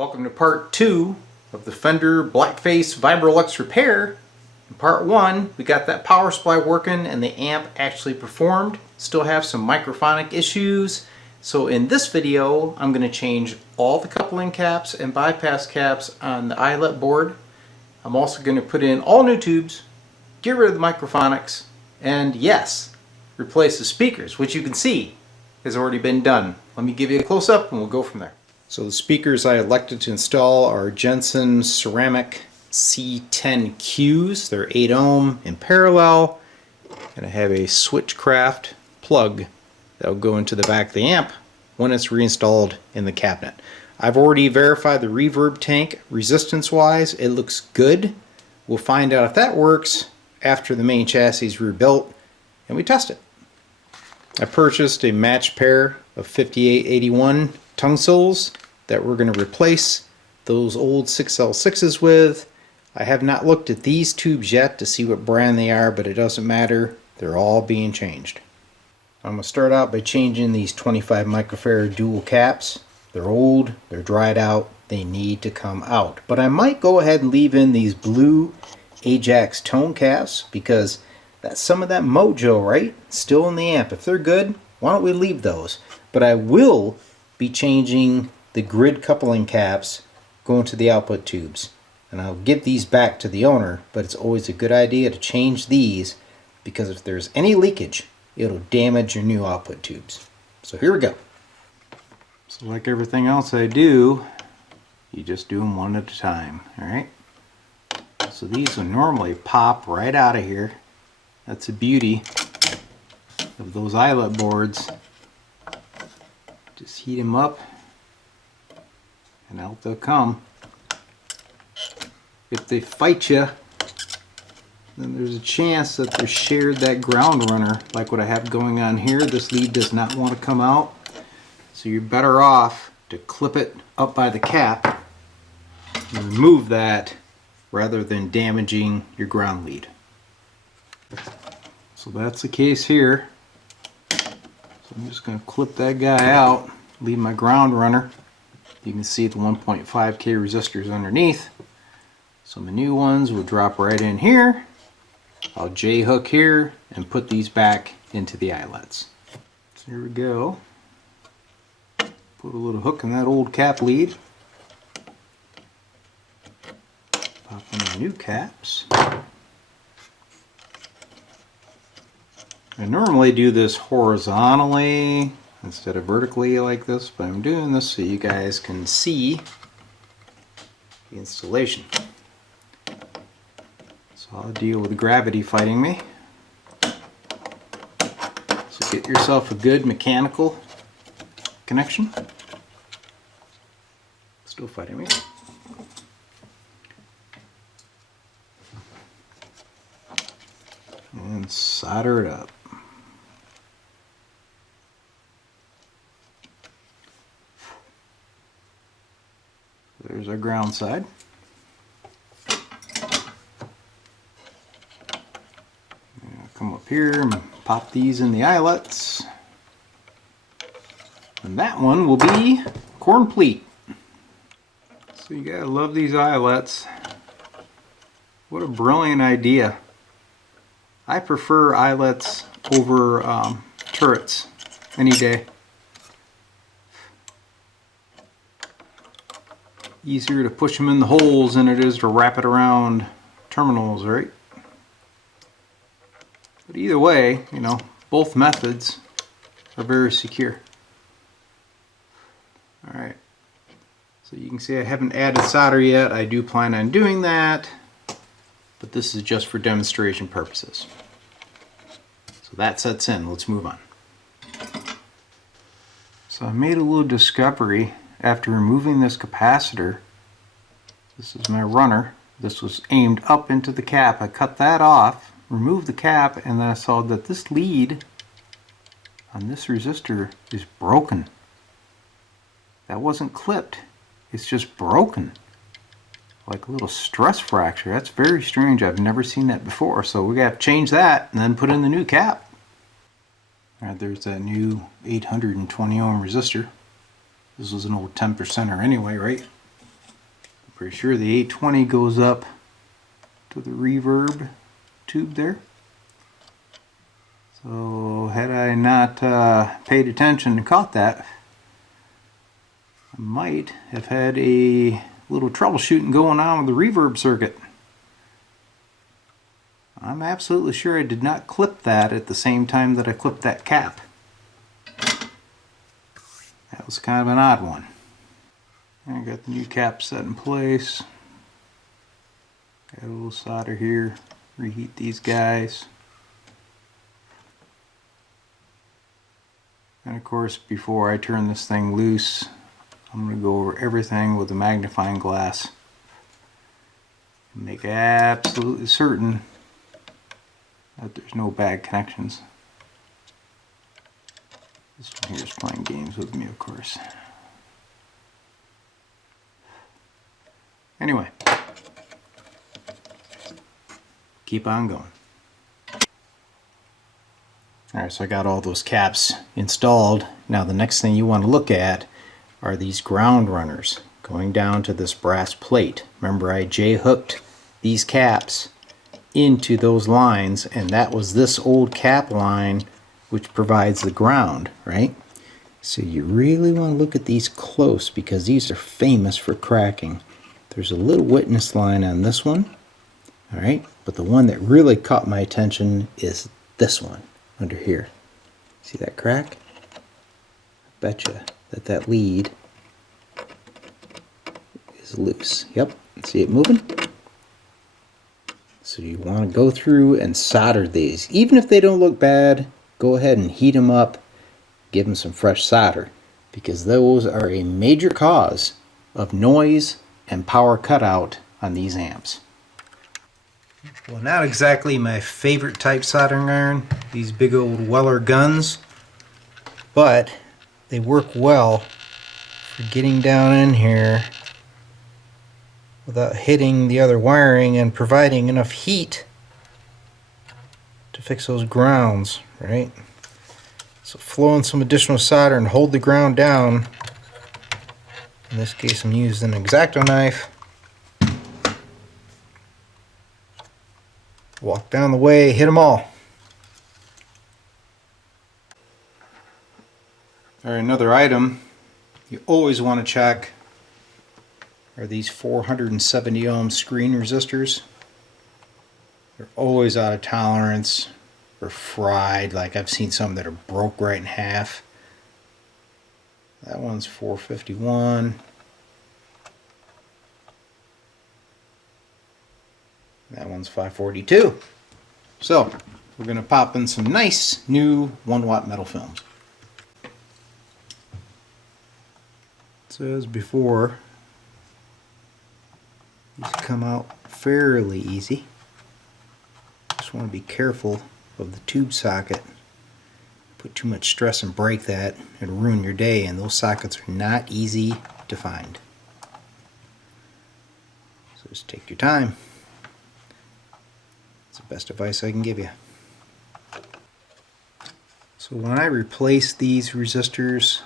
Welcome to part 2 of the Fender Blackface Vibrolux repair. In part 1 we got that power supply working and the amp actually performed. Still have some microphonic issues. So in this video I'm going to change all the coupling caps and bypass caps on the eyelet board. I'm also going to put in all new tubes, get rid of the microphonics, and yes, replace the speakers, which you can see has already been done. Let me give you a close-up and we'll go from there. So the speakers I elected to install are Jensen ceramic C10Qs. They're 8 ohm in parallel, and I have a Switchcraft plug that will go into the back of the amp when it's reinstalled in the cabinet. I've already verified the reverb tank resistance wise. It looks good. We'll find out if that works after the main chassis is rebuilt and we test it. I purchased a matched pair of 5881 tongue soles that we're going to replace those old 6L6s with. I have not looked at these tubes yet to see what brand they are, but it doesn't matter. They're all being changed. I'm going to start out by changing these 25 microfarad dual caps. They're old, they're dried out, they need to come out. But I might go ahead and leave in these blue Ajax tone caps because that's some of that mojo, right? Still in the amp. If they're good, why don't we leave those? But I will be changing the grid coupling caps going to the output tubes. And I'll give these back to the owner, but it's always a good idea to change these because if there's any leakage, it'll damage your new output tubes. So here we go. So like everything else I do, you just do them one at a time, alright? So these will normally pop right out of here. That's the beauty of those eyelet boards. Just heat them up and out they'll come. If they fight you, then there's a chance that they shared that ground runner like what I have going on here. This lead does not want to come out, so you're better off to clip it up by the cap and remove that rather than damaging your ground lead. So that's the case here. So I'm just going to clip that guy out, leave my ground runner. You can see the 1.5K resistors underneath. So my new ones will drop right in here. I'll J-hook here and put these back into the eyelets. So here we go. Put a little hook in that old cap lead. Pop in the new caps. I normally do this horizontally instead of vertically like this, but I'm doing this so you guys can see the installation. So I'll deal with gravity fighting me. So get yourself a good mechanical connection. Still fighting me. And solder it up. There's our ground side. Come up here and pop these in the eyelets. And that one will be complete. So you gotta love these eyelets. What a brilliant idea. I prefer eyelets over turrets any day. Easier to push them in the holes than it is to wrap it around terminals, right? But either way, you know, both methods are very secure. Alright, so you can see I haven't added solder yet. I do plan on doing that, but this is just for demonstration purposes. So that sets in. Let's move on. So I made a little discovery after removing this capacitor. This is my runner. This was aimed up into the cap. I cut that off, removed the cap, and then I saw that this lead on this resistor is broken. That wasn't clipped. It's just broken. Like a little stress fracture. That's very strange. I've never seen that before. So we got to change that and then put in the new cap. Alright, there's that new 820 ohm resistor. This was an old 10%er anyway, right? Pretty sure the 820 goes up to the reverb tube there. So had I not paid attention and caught that, I might have had a little troubleshooting going on with the reverb circuit. I'm absolutely sure I did not clip that at the same time that I clipped that cap. That was kind of an odd one. I got the new cap set in place. Got a little solder here. Reheat these guys. And of course, before I turn this thing loose, I'm going to go over everything with a magnifying glass. Make absolutely certain that there's no bad connections. This one here is playing games with me, of course. Anyway, keep on going. Alright, so I got all those caps installed. Now the next thing you want to look at are these ground runners going down to this brass plate. Remember, I J-hooked these caps into those lines, and that was this old cap line which provides the ground, right? So you really want to look at these close because these are famous for cracking. There's a little witness line on this one, all right, but the one that really caught my attention is this one under here. See that crack? I betcha that that lead is loose. Yep, see it moving? So you want to go through and solder these. Even if they don't look bad, go ahead and heat them up, give them some fresh solder, because those are a major cause of noise and power cutout on these amps. Well, not exactly my favorite type soldering iron, these big old Weller guns, but they work well for getting down in here without hitting the other wiring and providing enough heat to fix those grounds, right? So flow in some additional solder and hold the ground down. In this case, I'm using an X-Acto knife. Walk down the way, hit them all. All right, another item you always want to check are these 470 ohm screen resistors. They're always out of tolerance or fried. Like I've seen some that are broke right in half. That one's 451. That one's 542. So we're going to pop in some nice new 1 watt metal films. So as before, these come out fairly easy. Just want to be careful of the tube socket. Put too much stress and break that, it'll ruin your day, and those sockets are not easy to find. So just take your time. It's the best advice I can give you. So when I replace these resistors,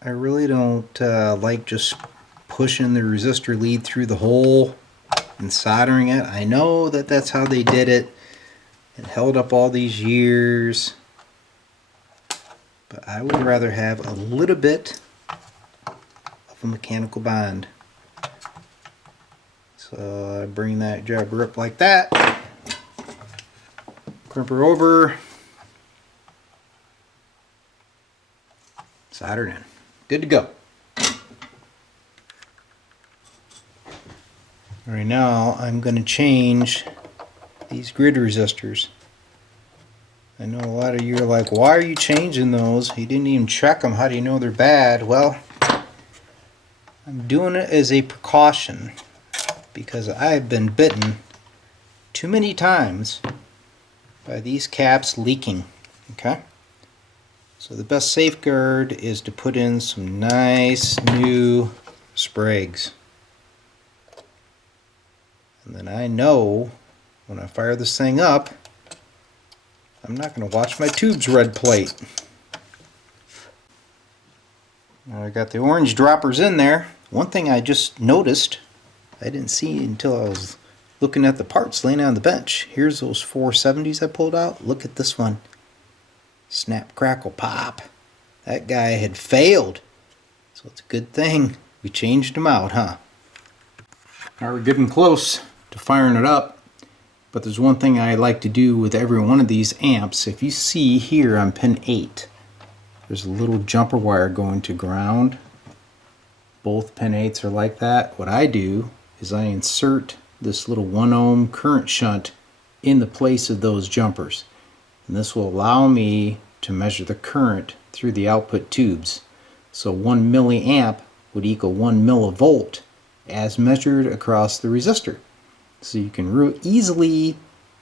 I really don't like just pushing the resistor lead through the hole and soldering it. I know that that's how they did it. It held up all these years. But I would rather have a little bit of a mechanical bond. So I bring that jabber up like that. Crimp her over. Solder it in. Good to go. Alright, now I'm going to change these grid resistors. I know a lot of you are like, why are you changing those? You didn't even check them. How do you know they're bad? Well, I'm doing it as a precaution because I've been bitten too many times by these caps leaking. Okay? So the best safeguard is to put in some nice new sprags. And then I know when I fire this thing up, I'm not going to watch my tube's red plate. Now I got the orange droppers in there. One thing I just noticed, I didn't see until I was looking at the parts laying on the bench. Here's those 470s I pulled out. Look at this one. Snap, crackle, pop. That guy had failed. So it's a good thing we changed him out, huh? Now we're getting close to firing it up. But there's one thing I like to do with every one of these amps. If you see here on pin 8, there's a little jumper wire going to ground. Both pin 8s are like that. What I do is I insert this little 1 ohm current shunt in the place of those jumpers. And this will allow me to measure the current through the output tubes. So 1 milliamp would equal 1 millivolt as measured across the resistor. So you can real easily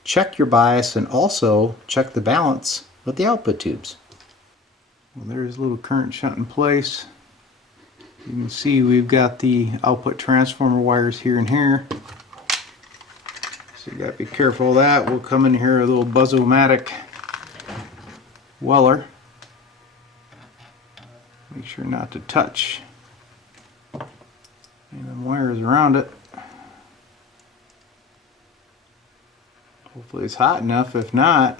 check your bias and also check the balance with the output tubes. Well, there's a little current shunt in place. You can see we've got the output transformer wires here and here. So you got to be careful of that. We'll come in here a little buzz-o-matic weller. Make sure not to touch any of them wires around it. Hopefully it's hot enough. If not,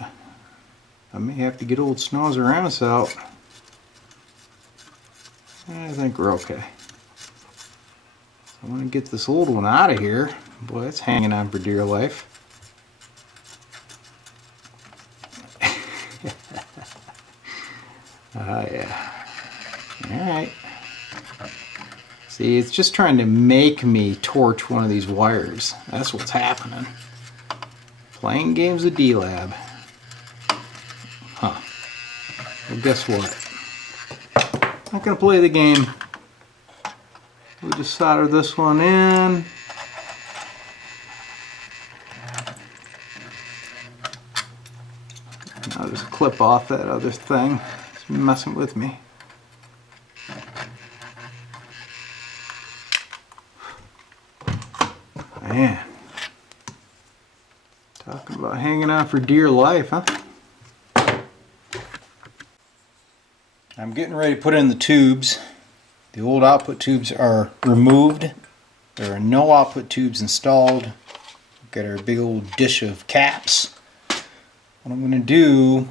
I may have to get old Snozeramus out. I think we're okay. I want to get this old one out of here. Boy, it's hanging on for dear life. Yeah. Alright. See, it's just trying to make me torch one of these wires. That's what's happening. Playing games of D-Lab. Huh. Well, guess what? Not gonna play the game. We'll just solder this one in. And I'll just clip off that other thing. It's messing with me. Man. Talking about hanging on for dear life, huh? I'm getting ready to put in the tubes. The old output tubes are removed. There are no output tubes installed. We've got our big old dish of caps. What I'm going to do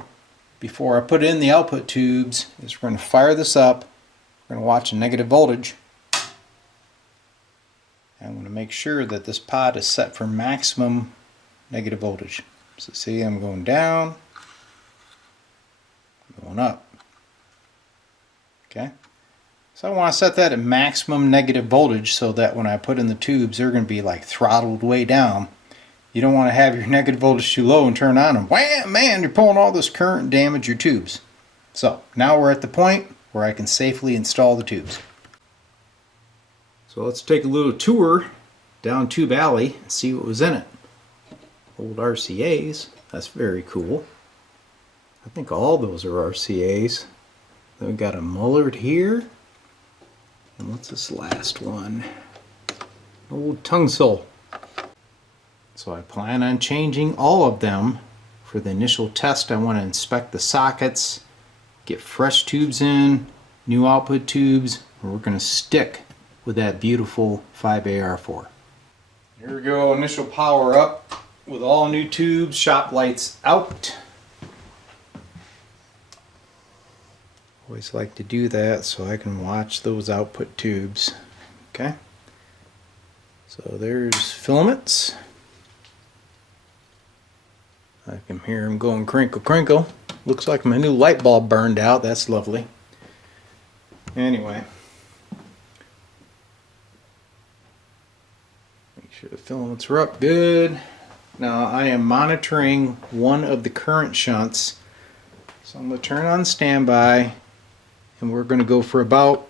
before I put in the output tubes is we're going to fire this up. We're going to watch a negative voltage. I'm going to make sure that this pot is set for maximum negative voltage. So see, I'm going down, going up. Okay, so I want to set that at maximum negative voltage so that when I put in the tubes, they're going to be like throttled way down. You don't want to have your negative voltage too low and turn on and wham, man, you're pulling all this current and damage your tubes. So now we're at the point where I can safely install the tubes. So let's take a little tour down Tube Alley and see what was in it. Old RCAs, that's very cool. I think all those are RCAs. Then we got a Mullard here. And what's this last one? Old Tungsol. So I plan on changing all of them. For the initial test, I want to inspect the sockets, get fresh tubes in, new output tubes, and we're going to stick with that beautiful 5AR4. Here we go, initial power up with all new tubes, shop lights out. Always like to do that so I can watch those output tubes. Okay, so there's filaments. I can hear them going crinkle crinkle. Looks like my new light bulb burned out. That's lovely. Anyway, make sure the filaments are up good. Now I am monitoring one of the current shunts. So I'm going to turn on standby and we're going to go for about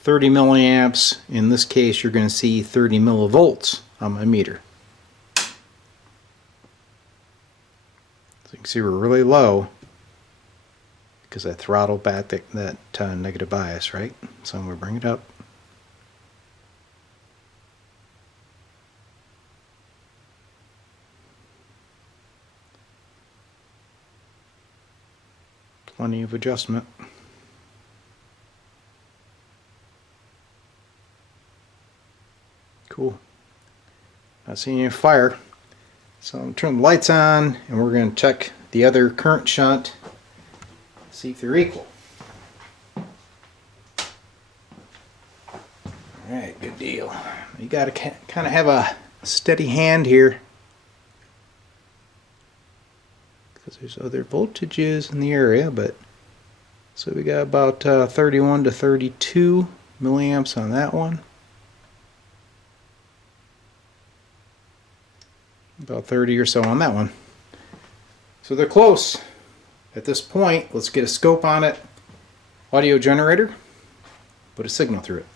30 milliamps. In this case you're going to see 30 millivolts on my meter. So you can see we're really low because I throttled back that negative bias, right? So I'm going to bring it up. Plenty of adjustment. Cool. Not seeing any fire. So I'm going to turn the lights on and we're going to check the other current shunt, see if they're equal. Alright, good deal. You got to kind of have a steady hand here because there's other voltages in the area, but so we got about 31 to 32 milliamps on that one. About 30 or so on that one. So they're close. At this point, let's get a scope on it. Audio generator, put a signal through it.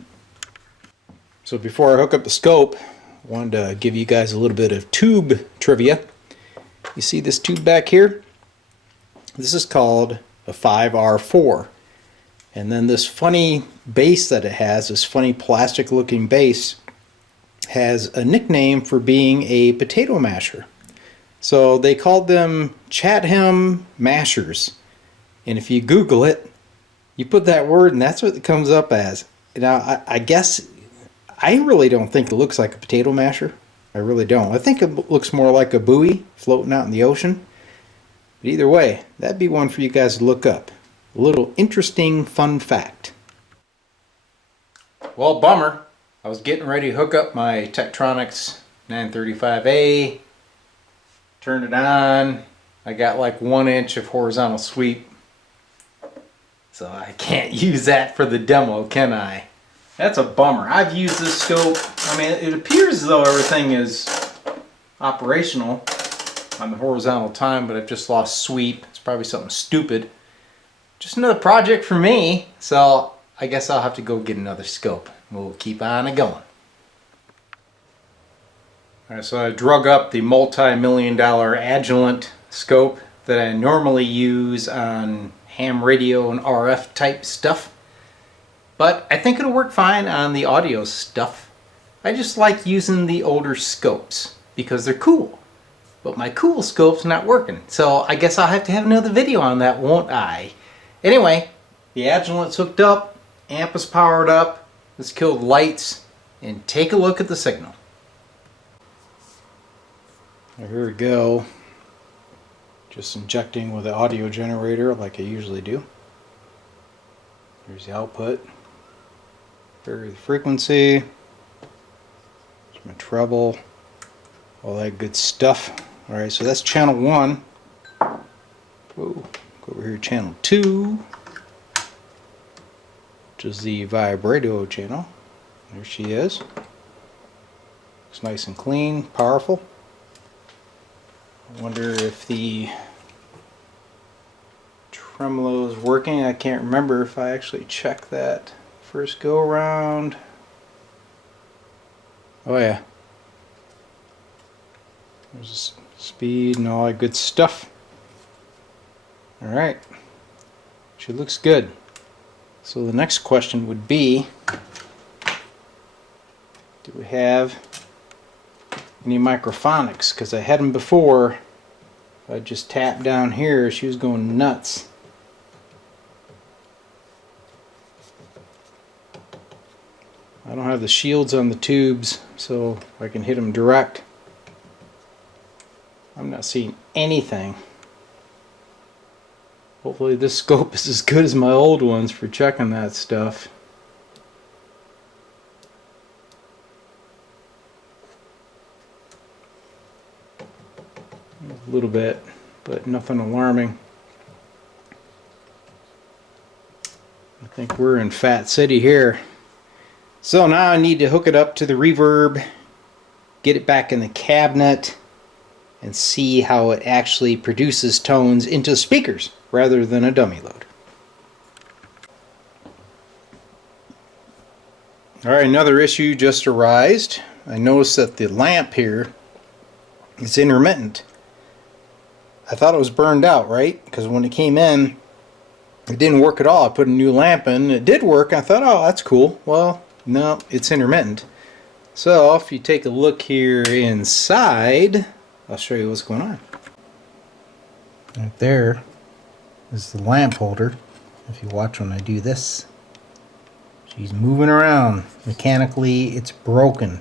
So before I hook up the scope, I wanted to give you guys a little bit of tube trivia. You see this tube back here? This is called a 5R4. And then this funny base that it has, this funny plastic looking base, has a nickname for being a potato masher. So they called them Chatham mashers. And if you Google it, you put that word and that's what it comes up as. Now I guess I really don't think it looks like a potato masher. I really don't. I think it looks more like a buoy floating out in the ocean. But either way, that'd be one for you guys to look up. A little interesting fun fact. Well, bummer. I was getting ready to hook up my Tektronix 935A. Turned it on. I got like 1 inch of horizontal sweep. So I can't use that for the demo, can I? That's a bummer. I've used this scope. I mean, it appears as though everything is operational on the horizontal time, but I've just lost sweep. It's probably something stupid. Just another project for me, so I guess I'll have to go get another scope. We'll keep on it going. Alright, so I drug up the multi-million-dollar Agilent scope that I normally use on ham radio and RF type stuff. But I think it'll work fine on the audio stuff. I just like using the older scopes because they're cool. But my cool scope's not working. So I guess I'll have to have another video on that, won't I? Anyway, the Agilent's hooked up, amp is powered up. Let's kill the lights and take a look at the signal. Here we go. Just injecting with the audio generator like I usually do. Here's the output. Vary the frequency. There's my treble. All that good stuff. Alright, so that's channel 1. Whoa. Go over here to channel 2. Which is the vibrato channel. There she is. Looks nice and clean, powerful. I wonder if the tremolo is working. I can't remember if I actually checked that first go around. Oh yeah. There's speed and all that good stuff. Alright. She looks good. So the next question would be, do we have any microphonics? Because I had them before. I just tapped down here, she was going nuts. I don't have the shields on the tubes, so I can hit them direct. I'm not seeing anything. Hopefully this scope is as good as my old ones for checking that stuff. A little bit, but nothing alarming. I think we're in Fat City here. So now I need to hook it up to the reverb, get it back in the cabinet, and see how it actually produces tones into speakers rather than a dummy load. Alright, another issue just arisen. I noticed that the lamp here is intermittent. I thought it was burned out, right? Because when it came in, it didn't work at all. I put a new lamp in, it did work. I thought, oh, that's cool. Well, no, it's intermittent. So if you take a look here inside, I'll show you what's going on. Right there is the lamp holder. If you watch when I do this, she's moving around. Mechanically, it's broken.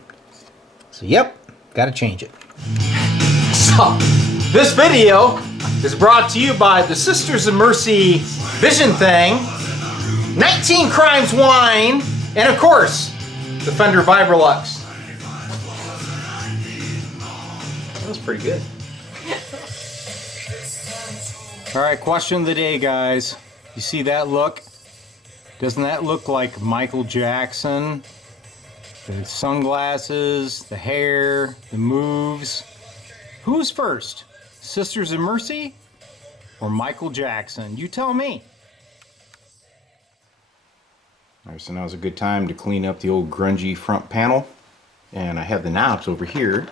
So yep, gotta change it. So this video is brought to you by the Sisters of Mercy Vision Thing, 19 Crimes Wine, and of course, the Fender Vibrolux. That was pretty good. Alright, question of the day, guys. You see that look? Doesn't that look like Michael Jackson? The sunglasses, the hair, the moves. Who's first? Sisters of Mercy or Michael Jackson? You tell me. Alright, so now's a good time to clean up the old grungy front panel. And I have the knobs over here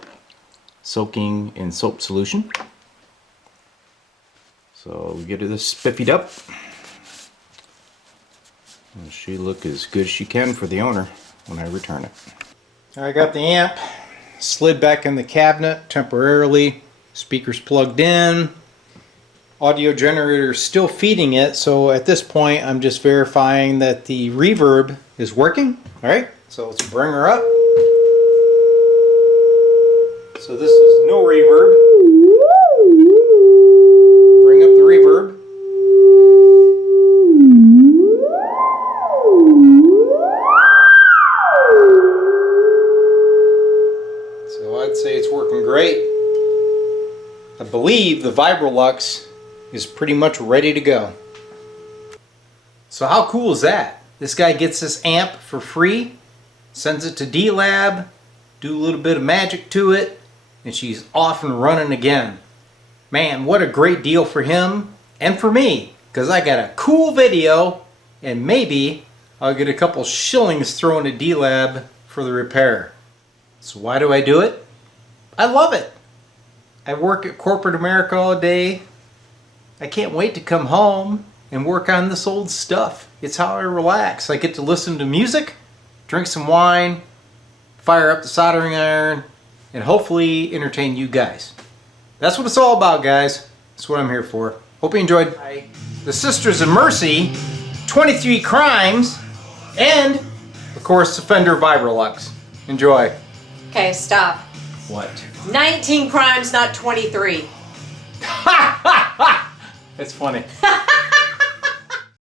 soaking in soap solution. So we get this spiffied up. And she look as good as she can for the owner when I return it. I got the amp slid back in the cabinet temporarily. Speakers plugged in. Audio generator is still feeding it, so at this point I'm just verifying that the reverb is working. Alright, so let's bring her up. So this is no reverb. Bring up the reverb. So I'd say it's working great. I believe the Vibrolux is pretty much ready to go. So how cool is that? This guy gets this amp for free, sends it to D-Lab, do a little bit of magic to it, and she's off and running again. Man, what a great deal for him and for me, because I got a cool video and maybe I'll get a couple shillings thrown at D-Lab for the repair. So why do I do it? I love it. I work at corporate America all day. I can't wait to come home and work on this old stuff. It's how I relax. I get to listen to music, drink some wine, fire up the soldering iron, and hopefully entertain you guys. That's what it's all about, guys. That's what I'm here for. Hope you enjoyed the Sisters of Mercy, 23 Crimes, and of course the Fender Vibrolux. Enjoy. Okay, stop. What? 19 crimes, not 23. It's funny.